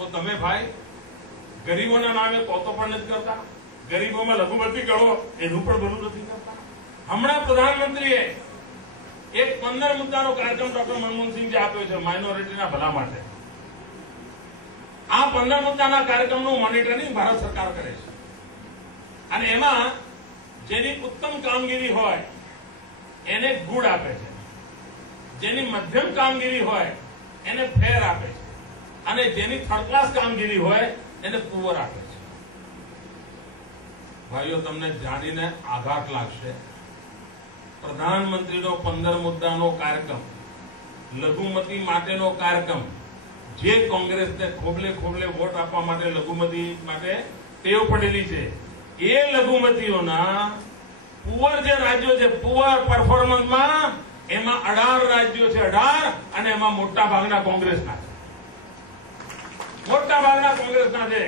તો તમે ભાઈ ગરીબોના નામે તો પણ નથી કરતા, ગરીબોમાં લઘુમતી ગણો એનું પણ ભલું નથી કરતા. હમણાં પ્રધાનમંત્રીએ એક 15 મુદ્દાનો કાર્યક્રમ ડોક્ટર મનમોહનસિંહજી આપ્યો છે માઇનોરિટીના ભલા માટે. આ 15 મુદ્દાના કાર્યક્રમનું મોનિટરિંગ ભારત સરકાર કરે છે અને એમાં જેની ઉત્તમ કામગીરી હોય એને ગુડ આપે છે, જેની મધ્યમ કામગીરી હોય એને ફેર આપે છે અને જેની થર્ડ ક્લાસ કામગીરી હોય એને પુઅર આપે છે. ભાઈઓ, તમને જાણીને આઘાત લાગશે, પ્રધાનમંત્રીનો 15 મુદ્દાનો કાર્યક્રમ, લઘુમતી માટેનો કાર્યક્રમ, જે કોંગ્રેસને ખોબલે ખોબલે વોટ આપવા માટે લઘુમતી માટે ટેવ પડેલી છે, એ લઘુમતીઓના પુઅર જે રાજ્યો છે, પુઅર પરફોર્મન્સમાં એમાં 18 રાજ્યો છે, 18, અને એમાં મોટા ભાગના કોંગ્રેસના છે.